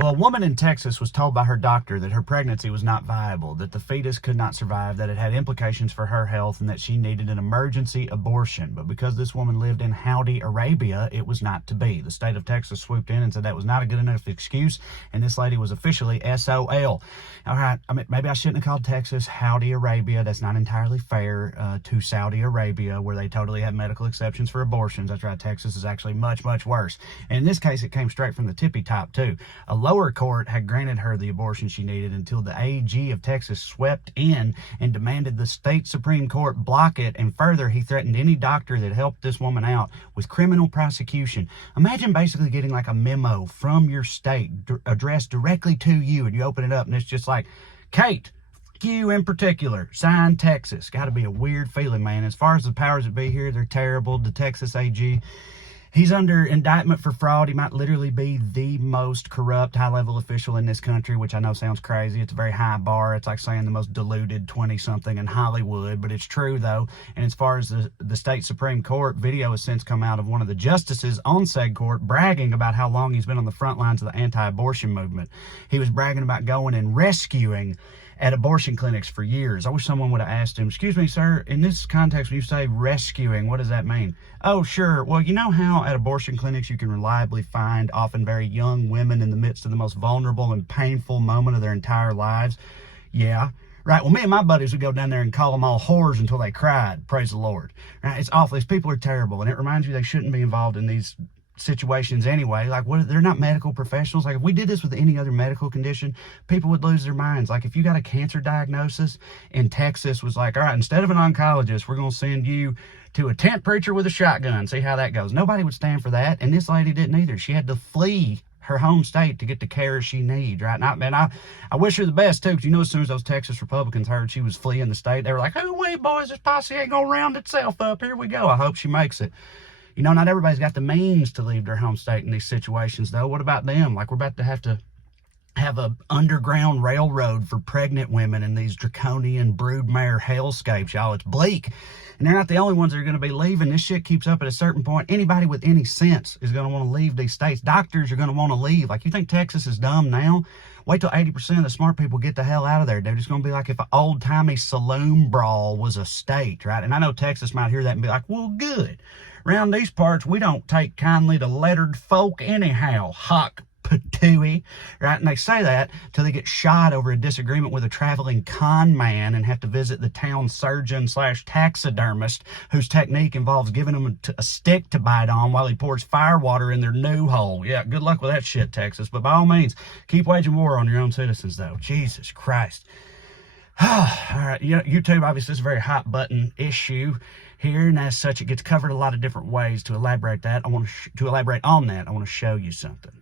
Well, a woman in Texas was told by her doctor that her pregnancy was not viable, that the fetus could not survive, that it had implications for her health, and that she needed an emergency abortion. But because this woman lived in Saudi Arabia, it was not to be. The state of Texas swooped in and said that was not a good enough excuse, and this lady was officially SOL. All right, I mean, maybe I shouldn't have called Texas Saudi Arabia. That's not entirely fair to Saudi Arabia, where they totally have medical exceptions for abortions. That's right, Texas is actually much, much worse. And in this case, it came straight from the tippy top, too. A lower court had granted her the abortion she needed until the AG of Texas swept in and demanded the state Supreme Court block it. And further, he threatened any doctor that helped this woman out with criminal prosecution. Imagine basically getting like a memo from your state addressed directly to you, and you open it up and it's just like, Kate, you in particular, signed Texas. Got to be a weird feeling, man. As far as the powers that be here, they're terrible. The Texas AG, he's under indictment for fraud. He might literally be the most corrupt high-level official in this country, which I know sounds crazy. It's a very high bar. It's like saying the most deluded 20-something in Hollywood, but it's true, though. And as far as the state Supreme Court, video has since come out of one of the justices on said court bragging about how long he's been on the front lines of the anti-abortion movement. He was bragging about going and rescuing at abortion clinics for years. I wish someone would have asked him, excuse me, sir, in this context, when you say rescuing, what does that mean? Oh, sure. Well, you know how at abortion clinics you can reliably find often very young women in the midst of the most vulnerable and painful moment of their entire lives? Yeah. Right. Well, me and my buddies would go down there and call them all whores until they cried. Praise the Lord. Right. It's awful. These people are terrible. And it reminds you they shouldn't be involved in these situations anyway. Like, what, they're not medical professionals. Like, if we did this with any other medical condition, people would lose their minds. Like, if you got a cancer diagnosis and Texas was like, all right, instead of an oncologist, we're going to send you to a tent preacher with a shotgun, see how that goes. Nobody would stand for that, and this lady didn't either. She had to flee her home state to get the care she needs, right? Now, man, I wish her the best, too, because you know, as soon as those Texas Republicans heard she was fleeing the state, they were like, oh, wait, boys, this posse ain't going to round itself up. Here we go. I hope she makes it. You know, not everybody's got the means to leave their home state in these situations, though. What about them? Like, we're about to have a underground railroad for pregnant women in these draconian broodmare hellscapes, y'all. It's bleak. And they're not the only ones that are going to be leaving. This shit keeps up at a certain point. Anybody with any sense is going to want to leave these states. Doctors are going to want to leave. Like, you think Texas is dumb now? Wait till 80% of the smart people get the hell out of there. They're just going to be like if an old-timey saloon brawl was a state, right? And I know Texas might hear that and be like, well, good. Around these parts, we don't take kindly to lettered folk anyhow, Hawk Patooey, right? And they say that till they get shot over a disagreement with a traveling con man and have to visit the town surgeon / taxidermist whose technique involves giving them a stick to bite on while he pours fire water in their new hole. Yeah, good luck with that shit, Texas. But by all means, keep waging war on your own citizens, though. Jesus Christ. All right, you know, YouTube obviously is a very hot button issue here, and as such, it gets covered a lot of different ways. To elaborate that, I want to elaborate on that. I want to show you something.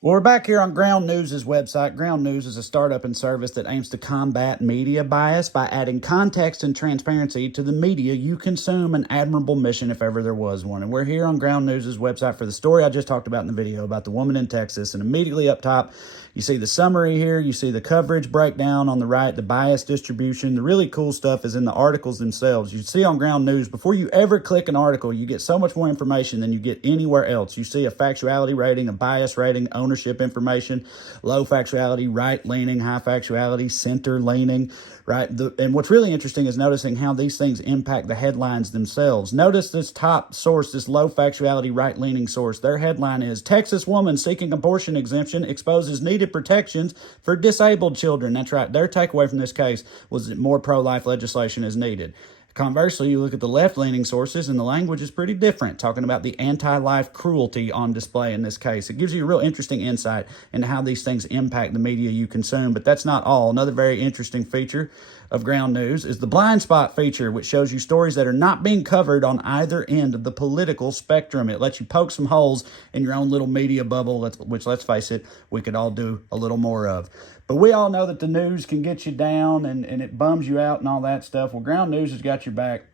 Well, we're back here on Ground News' website. Ground News is a startup and service that aims to combat media bias by adding context and transparency to the media you consume, an admirable mission if ever there was one. And we're here on Ground News' website for the story I just talked about in the video about the woman in Texas. And immediately up top, you see the summary here. You see the coverage breakdown on the right, the bias distribution. The really cool stuff is in the articles themselves. You see on Ground News, before you ever click an article, you get so much more information than you get anywhere else. You see a factuality rating, a bias rating, ownership information, low factuality, right-leaning, high factuality, center-leaning, right? And what's really interesting is noticing how these things impact the headlines themselves. Notice this top source, this low factuality, right-leaning source. Their headline is, Texas woman seeking abortion exemption exposes needed protections for disabled children. That's right. Their takeaway from this case was that more pro-life legislation is needed. Conversely, you look at the left-leaning sources, and the language is pretty different, talking about the anti-life cruelty on display in this case. It gives you a real interesting insight into how these things impact the media you consume, but that's not all. Another very interesting feature of Ground News is the blind spot feature, which shows you stories that are not being covered on either end of the political spectrum. It lets you poke some holes in your own little media bubble, which, let's face it, we could all do a little more of. But we all know that the news can get you down and it bums you out and all that stuff. Well, Ground News has got your back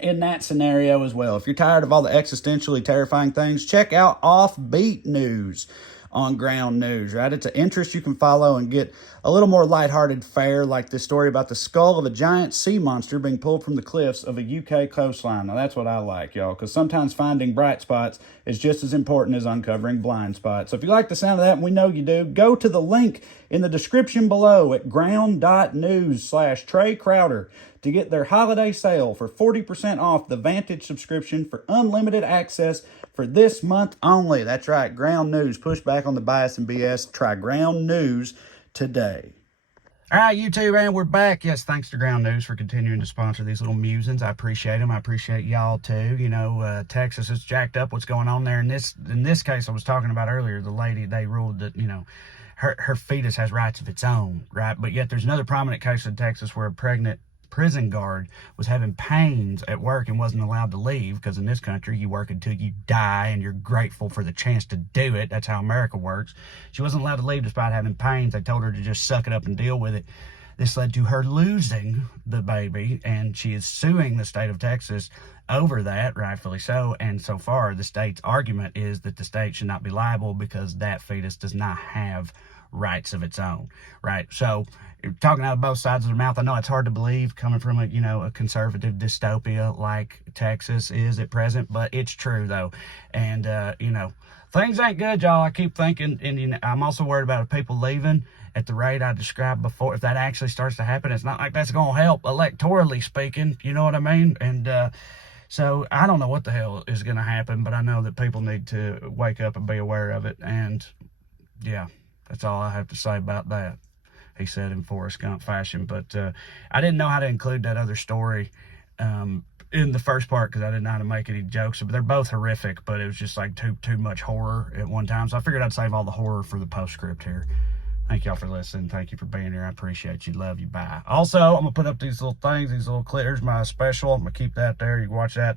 in that scenario as well. If you're tired of all the existentially terrifying things, check out Offbeat News. on Ground News, right? It's an interest you can follow and get a little more lighthearted fare, like this story about the skull of a giant sea monster being pulled from the cliffs of a UK coastline. Now, that's what I like, y'all, because sometimes finding bright spots is just as important as uncovering blind spots. So if you like the sound of that, and we know you do, go to the link in the description below at ground.news/Trey Crowder to get their holiday sale for 40% off the Vantage subscription for unlimited access for this month only. That's right, Ground News. Push back on the bias and BS. Try Ground News today. All right, YouTube, man, we're back. Yes, thanks to Ground News for continuing to sponsor these little musings. I appreciate them. I appreciate y'all, too. You know, Texas is jacked up. What's going on there? In this case I was talking about earlier, the lady, they ruled that, you know, her fetus has rights of its own, right? But yet there's another prominent case in Texas where a pregnant prison guard was having pains at work and wasn't allowed to leave, because in this country you work until you die and you're grateful for the chance to do it. That's how America works. She wasn't allowed to leave despite having pains. They told her to just suck it up and deal with it. This led to her losing the baby, and she is suing the state of Texas over that, rightfully so. And so far, the state's argument is that the state should not be liable because that fetus does not have rights of its own, right? So, talking out of both sides of their mouth, I know it's hard to believe coming from a, you know, a conservative dystopia like Texas is at present, but it's true though. And, you know, things ain't good, y'all. I keep thinking, and you know, I'm also worried about people leaving at the rate I described before. If that actually starts to happen, it's not like that's going to help electorally speaking, you know what I mean? And, so I don't know what the hell is going to happen, but I know that people need to wake up and be aware of it. And yeah, that's all I have to say about that, he said in Forrest Gump fashion. But I didn't know how to include that other story in the first part because I didn't know how to make any jokes. But they're both horrific, but it was just like too much horror at one time. So I figured I'd save all the horror for the postscript here. Thank y'all for listening. Thank you for being here. I appreciate you. Love you. Bye. Also, I'm going to put up these little things, these little clips. Here's my special. I'm going to keep that there. You can watch that.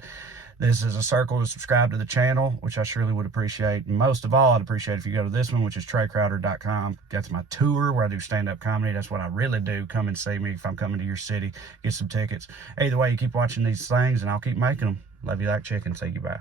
This is a circle to subscribe to the channel, which I surely would appreciate. And most of all, I'd appreciate if you go to this one, which is TreyCrowder.com. That's my tour where I do stand-up comedy. That's what I really do. Come and see me if I'm coming to your city. Get some tickets. Either way, you keep watching these things, and I'll keep making them. Love you like chicken. Say goodbye.